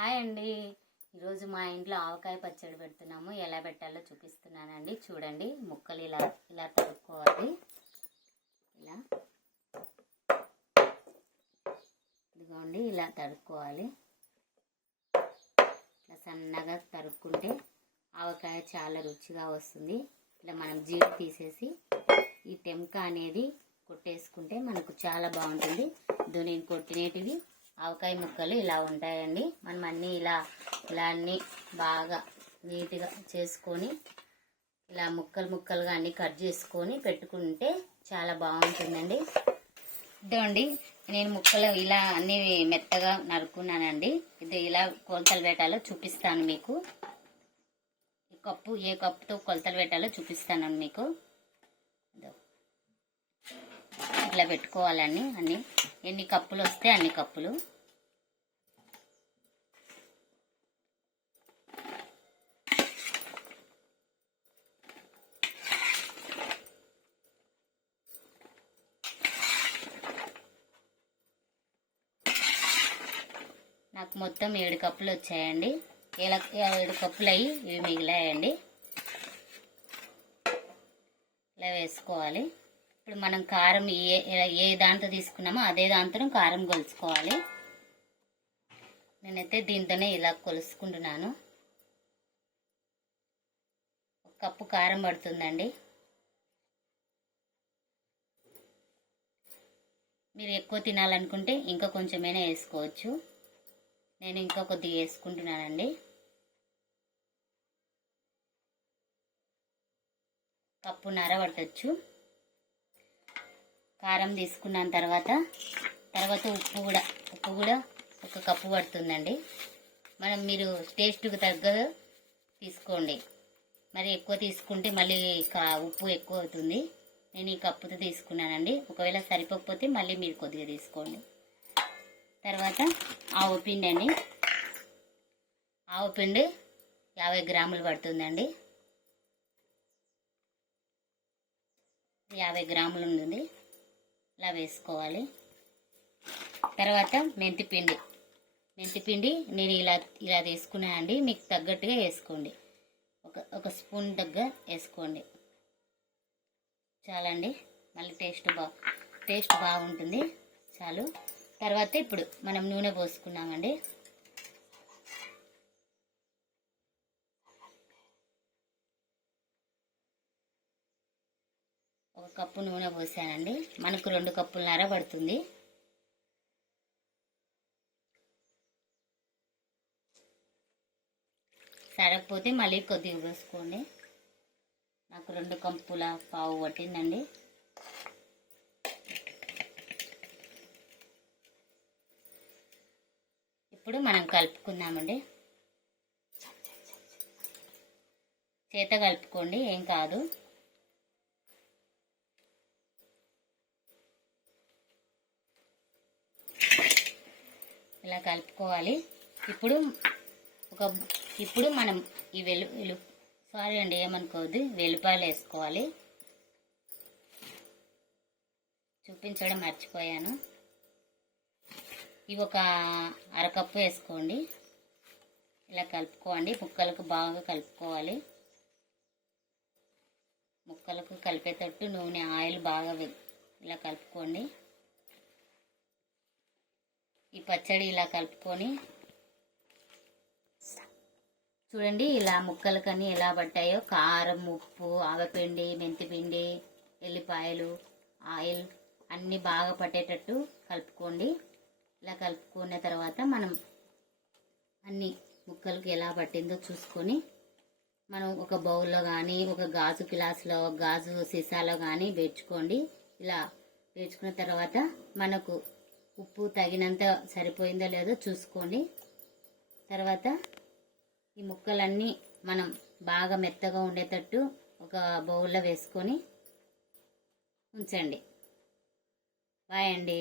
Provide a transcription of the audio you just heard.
Hi అండి. ఈరోజు మా ఇంట్లో ఆవకాయ పచ్చడి పెడుతున్నాము. ఎలా పెట్టాలో చూపిస్తున్నానండి. చూడండి, ముక్కలు ఇలా ఇలా తరుక్కోవాలి. ఇలా ఇదిగోండి, ఇలా తరుక్కోవాలి. ఇలా సన్నగా తరుక్కుంటే ఆవకాయ చాలా రుచిగా వస్తుంది. ఇలా మనం జీడి తీసేసి ఈ టెంక అనేది కొట్టేసుకుంటే మనకు చాలా బాగుంటుంది. నేను కొట్టినేటివి ఆవకాయ ముక్కలు ఇలా ఉంటాయండి. మనం అన్నీ ఇలా అన్నీ బాగా నీట్గా చేసుకొని ఇలా ముక్కలుగా అన్నీ కట్ చేసుకొని పెట్టుకుంటే చాలా బాగుంటుందండి. ఇదండి, నేను ముక్కలు ఇలా అన్నీ మెత్తగా నరుక్కున్నానండి. ఇది ఇలా కొలతలు పెట్టాలో చూపిస్తాను మీకు. ఏ కప్పుతో కొలతలు పెట్టాలో చూపిస్తాను మీకు. ఇట్లా పెట్టుకోవాలండి. ఎన్ని కప్పులు వస్తే అన్ని కప్పులు. నాకు మొత్తం 7 కప్పులు వచ్చాయండి. 7 కప్పులు అయ్యి ఇవి మిగిలాయండి. ఇలా వేసుకోవాలి. ఇప్పుడు మనం కారం ఏ దాంతో తీసుకున్నామో అదే దాంతో కారం కొలుచుకోవాలి. నేనైతే దీంతోనే ఇలా కొలుసుకుంటున్నాను. 1 కప్పు కారం పడుతుందండి. మీరు ఎక్కువ తినాలనుకుంటే ఇంకా కొంచెమైనా వేసుకోవచ్చు. నేను ఇంకా కొద్దిగా వేసుకుంటున్నానండి. కప్పున్నర పట్టచ్చు. కారం తీసుకున్న తర్వాత ఉప్పు కూడా 1 కప్పు పడుతుందండి. మీరు టేస్ట్కి తగ్గ తీసుకోండి. మరి ఎక్కువ తీసుకుంటే మళ్ళీ ఉప్పు ఎక్కువ అవుతుంది. నేను ఈ కప్పుతో తీసుకున్నానండి. ఒకవేళ సరిపోకపోతే మళ్ళీ మీరు కొద్దిగా తీసుకోండి. తర్వాత ఆవపిండి అండి. ఆవపిండి 50 గ్రాములు పడుతుందండి. 50 గ్రాములు ఉంటుంది. ఇలా వేసుకోవాలి. తర్వాత మెంతిపిండి నేను ఇలా తీసుకున్నానండి. మీకు తగ్గట్టుగా వేసుకోండి. ఒక స్పూన్ దగ్గర వేసుకోండి చాలండి. మళ్ళీ టేస్ట్ బాగుంటుంది. చాలు. తర్వాత ఇప్పుడు మనం నూనె పోసుకున్నామండి. 1 కప్పు నూనె పోసానండి. మనకు 2 కప్పులన్నర పడుతుంది. సరకపోతే మళ్ళీ కొద్దిగా పోసుకోండి. నాకు 2 కప్పుల పావు పట్టిందండి. ఇప్పుడు మనం కలుపుకుందామండి. చేత కలుపుకోండి, ఏం కాదు. ఇలా కలుపుకోవాలి. ఇప్పుడు మనం ఈ సారీ అండి, ఏమనుకోవద్దు, వెల్లుల్లిపాయలు వేసుకోవాలి. చూపించడం మర్చిపోయాను. ఇవి 1/2 కప్పు వేసుకోండి. ఇలా కలుపుకోండి. ముక్కలకు బాగా కలుపుకోవాలి. ముక్కలకు కలిపేటట్టు నూనె ఆయిల్ బాగా ఇలా కలుపుకోండి. ఈ పచ్చడి ఇలా కలుపుకొని చూడండి. ఇలా ముక్కలకని ఎలా పట్టాయో కారం, ఉప్పు, ఆవపిండి, మెంతిపిండి, ఎల్లిపాయలు, ఆయిల్ అన్నీ బాగా పట్టేటట్టు కలుపుకోండి. ఇలా కలుపుకున్న తర్వాత మనం అన్ని ముక్కలకి ఎలా పట్టిందో చూసుకొని మనం ఒక బౌల్లో కానీ ఒక గాజు గ్లాసులో గాజు సీసాలో కానీ వేర్చుకోండి. ఇలా వేర్చుకున్న తర్వాత మనకు ఉప్పు తగినంత సరిపోయిందో లేదో చూసుకోండి. తర్వాత ఈ ముక్కలన్నీ మనం బాగా మెత్తగా ఉండేటట్టు ఒక బౌల్లో వేసుకొని ఉంచండి. బాయ్ అండి.